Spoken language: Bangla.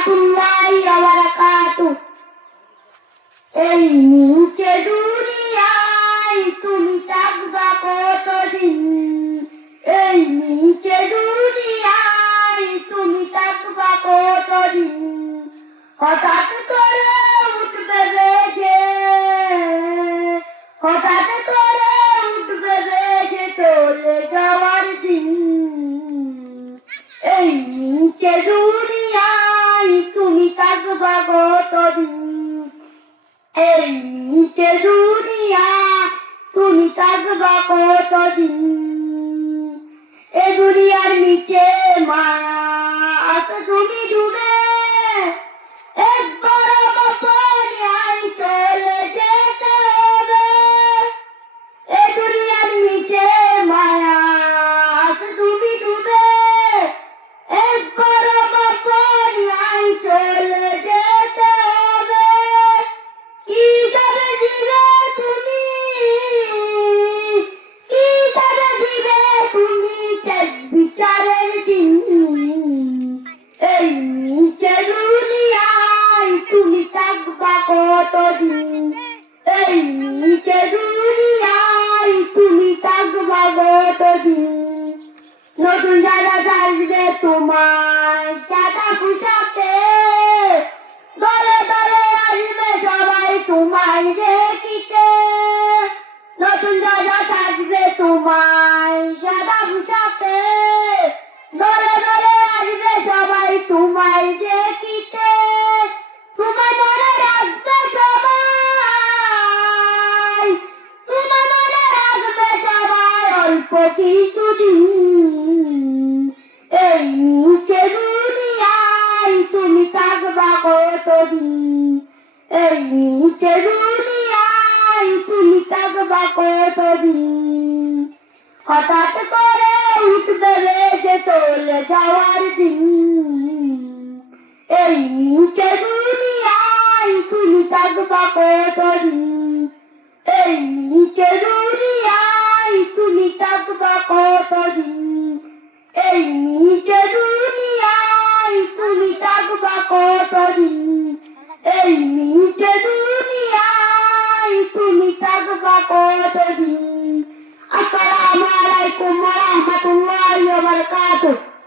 রহমাতুল্লাহি ওয়া বারাকাতুহু। এই নিচে দুনিয়ায় তুমি থাকবা কতদিন? এই নিচে দুনিয়ায় তুমি থাকবা কতদিন? হঠাৎ করে উঠবে বেজে, হঠাৎ করে উঠবে বেজে চলে যাওয়ার দিন। এই নিচে দুনিয়ায় তুমি থাকবা কতদিন? এই নিচে দুনিয়া তুমি থাকবা কতদিন? এ দুনিয়ার নিচে মায়া আছে তুমি ডুবে, একবার পানিয়ায় চলে যেতে হবে। এ দুনিয়ার নিচে মায়া আছে তুমি ডুবে, একবার পানিয়ায় চলে যেতে হবে। কি যাবে দিবে তুমি, কি যাবে দিবে তুমি শেষ বিচারের দিন। এই নিচে দুনিয়ায় তুমি থাকবা কতদিন? এই নিচে দুনিয়ায় তুমি থাকবা কতদিন? নতুন জায়গা আসবে তোমার সাদা পোশাকে, দলে দলে আসবে সবাই তোমায় দেখিতে। নতুন জায়গা আসবে তোমার সাদা পোশাকে, দলে দলে আসবে সবাই তোমায় দেখিতে। তোমায় মনে রাখবে সবাই, তোমায় মনে রাখবে সবাই অল্প কিছুদিন। এই নিচে দুনিয়ায় তুমি থাকবা কতদিন? এই নিচে দুনিয়ায় তুমি থাকবা কতদিন? হঠাৎ করে উঠবে বেজে চলে যাওয়ার দিন। এই নিচে দুনিয়ায় তুমি থাকবা কতদিন? এই নিচে দুনিয়ায় তুমি থাকবা কতদিন? এই নিচে দুনিয়ায় তুমি থাকবা কতদিন? এই নিচে দুনিয়ায় তুমি থাকবা কতদিন? আসসালামু আলাইকুম ওয়া রাহমাতুল্লাহি ওয়া বারাকাতুহু।